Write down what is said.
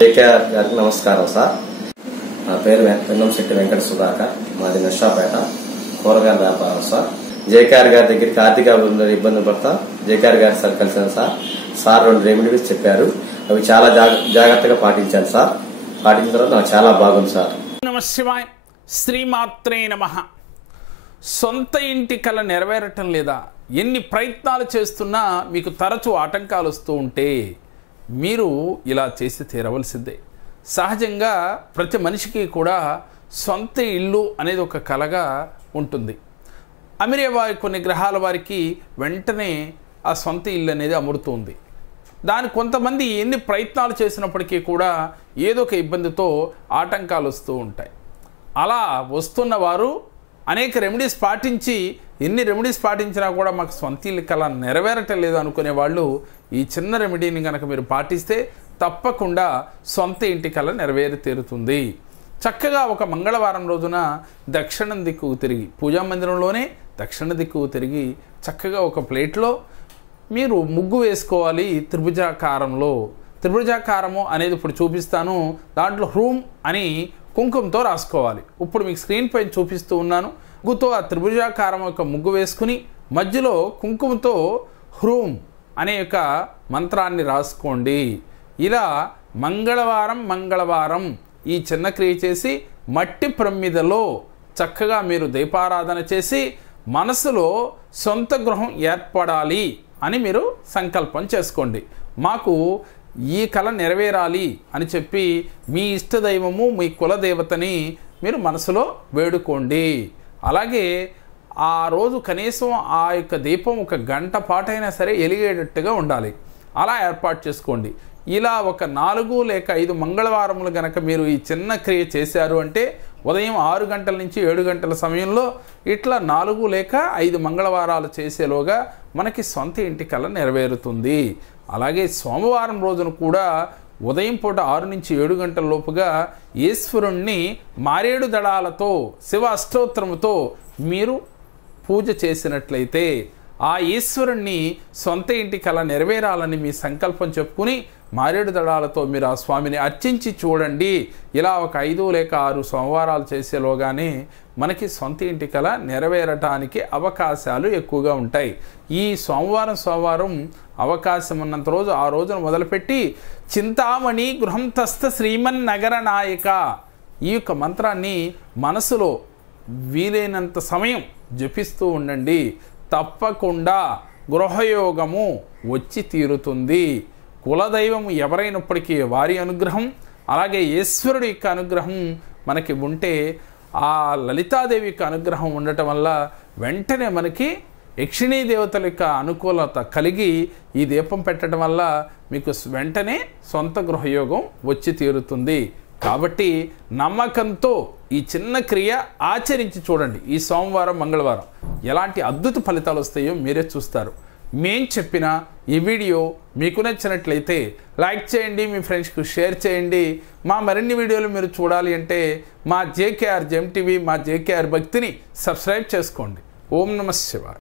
JKR గారికి నమస్కారం sir. నా పేరు పెన్నంశెట్టి వెంకట సుధాకర్. మాది నర్సాపేట. కూరగాయల వ్యాపారం సార్. జేకేఆర్ గారి దగ్గరికి ఆర్థిక అభివృద్ధి ఇబ్బంది పడతా జేకేఆర్ గారి సార్ కలిసాను సార్. సార్ 2 రెమెడీస్ చెప్పారు. అవి చాలా జాగ్రత్తగా పాటించాను సార్. పాటించిన తర్వాత నాకు చాలా బాగుంది సార్. నమశివాయ. శ్రీమాత్రే నమః. సొంత ఇంటి కల నెరవేరటం లేదా? ఎన్ని ప్రయత్నాలు చేస్తున్నా మీకు తరచూ ఆటంకాలు వస్తూ ఉంటే మీరు ఇలా చేసి తీరవలసిందే. సహజంగా ప్రతి మనిషికి కూడా సొంత ఇల్లు అనేది ఒక కలగా ఉంటుంది. కొన్ని గ్రహాల వారికి వెంటనే ఆ సొంత ఇల్లు అనేది అమరుతుంది. కొంతమంది ఎన్ని ప్రయత్నాలు చేసినప్పటికీ కూడా ఏదో ఒక ఇబ్బందితో ఆటంకాలు వస్తూ ఉంటాయి. అలా వస్తున్న వారు అనేక రెమెడీస్ పాటించి ఎన్ని రెమెడీస్ పాటించినా కూడా మాకు సొంత ఇల్లు కల నెరవేరటం లేదు అనుకునే వాళ్ళు ఈ చిన్న రెమెడీని కనుక మీరు పాటిస్తే తప్పకుండా సొంత ఇంటి కల నెరవేరి తీరుతుంది. చక్కగా ఒక మంగళవారం రోజున దక్షిణం దిక్కుకు తిరిగి, పూజా మందిరంలోనే దక్షిణ దిక్కుకు తిరిగి చక్కగా ఒక ప్లేట్లో మీరు ముగ్గు వేసుకోవాలి. త్రిభుజాకారంలో, త్రిభుజాకారము అనేది ఇప్పుడు చూపిస్తాను. దాంట్లో హ్రూమ్ అని కుంకుమతో రాసుకోవాలి. ఇప్పుడు మీకు స్క్రీన్ పైన చూపిస్తూ ఉన్నాను. ముగ్గుతో ఆ త్రిభుజాకారం యొక్క ముగ్గు వేసుకుని మధ్యలో కుంకుమతో హ్రూమ్ అనే యొక్క మంత్రాన్ని రాసుకోండి. ఇలా మంగళవారం ఈ చిన్న క్రియ చేసి మట్టి ప్రమిదలో చక్కగా మీరు దీపారాధన చేసి మనసులో సొంత గృహం ఏర్పడాలి అని మీరు సంకల్పం చేసుకోండి. మాకు ఈ కళ నెరవేరాలి అని చెప్పి మీ ఇష్టదైవము, మీ కులదేవతని మీరు మనసులో వేడుకోండి. అలాగే ఆ రోజు కనీసం ఆ యొక్క దీపం 1 గంట పాటైనా సరే ఎలిగేటట్టుగా ఉండాలి. అలా ఏర్పాటు చేసుకోండి. ఇలా ఒక 4 లేక 5 మంగళవారములు గనక మీరు ఈ చిన్న క్రియ చేశారు అంటే ఉదయం 6 గంటల నుంచి 7 గంటల సమయంలో ఇట్లా 4 లేక 5 మంగళవారాలు చేసేలోగా మనకి సొంత ఇంటి కల నెరవేరుతుంది. అలాగే సోమవారం రోజున కూడా ఉదయం పూట 6 నుంచి 7 గంటల లోపుగా ఈశ్వరుణ్ణి మారేడు దళాలతో శివ అష్టోత్తరముతో మీరు పూజ చేసినట్లయితే ఆ ఈశ్వరుణ్ణి సొంత ఇంటి కల నెరవేరాలని మీ సంకల్పం చెప్పుకుని మారేడు దళాలతో మీరు ఆ స్వామిని అర్చించి చూడండి. ఇలా ఒక 5 లేక 6 సోమవారాలు చేసేలోగానే మనకి సొంత ఇంటి కల నెరవేరటానికి అవకాశాలు ఎక్కువగా ఉంటాయి. ఈ సోమవారం అవకాశం ఉన్నంత రోజు ఆ రోజున మొదలుపెట్టి చింతామణి గృహంతస్థ శ్రీమన్నగర నాయక ఈ యొక్క మంత్రాన్ని మనసులో వీలైనంత సమయం జపిస్తూ ఉండండి. తప్పకుండా గృహయోగము వచ్చి తీరుతుంది. కులదైవం ఎవరైనప్పటికీ వారి అనుగ్రహం, అలాగే ఈశ్వరుడి యొక్క అనుగ్రహం మనకి ఉంటే ఆ లలితాదేవి యొక్క అనుగ్రహం ఉండటం వల్ల వెంటనే మనకి యక్షిణీ దేవతల యొక్క అనుకూలత కలిగి ఈ దీపం పెట్టడం వల్ల మీకు వెంటనే సొంత గృహయోగం వచ్చి తీరుతుంది. కాబట్టి నమ్మకంతో ఈ చిన్న క్రియ ఆచరించి చూడండి. ఈ సోమవారం మంగళవారం ఎలాంటి అద్భుత ఫలితాలు వస్తాయో మీరే చూస్తారు. మేం చెప్పిన ఈ వీడియో మీకు నచ్చినట్లయితే లైక్ చేయండి, మీ ఫ్రెండ్స్కి షేర్ చేయండి. మా మరిన్ని వీడియోలు మీరు చూడాలి అంటే మా జేకేఆర్ జెమ్ టీవీ, మా జేకేఆర్ భక్తిని సబ్స్క్రైబ్ చేసుకోండి. ఓం నమః శివాయ.